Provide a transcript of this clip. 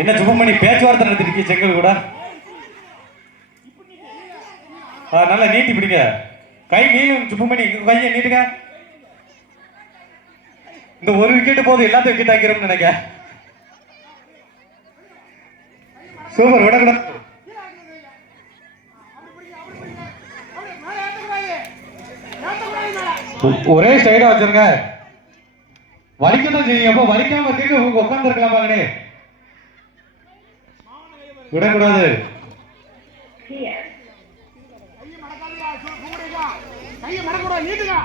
என்ன சுபமணி பேச்சுவார்த்தை நடத்திருக்கீங்க செங்கல் கூட? நல்லா நீட்டி பிடிங்க. கை நீளும் சுப்புமணி கையை நீட்டுங்க. இந்த ஒரு விக்கெட் போதும் எல்லாத்தையும் விக்கெட் ஆக்கிறோம்னு நினைக்க. சூப்பர் விடக்கூட ஒரே சைடா வச்சிருங்க. வலிக்கத்தான் செய்யுங்க அப்போ வலிக்காம இருக்க உட்கார்ந்து இருக்கலாம் பாங்கனே விடக்கூடாது. கையை மடக்கூடாது நீட்டுங்க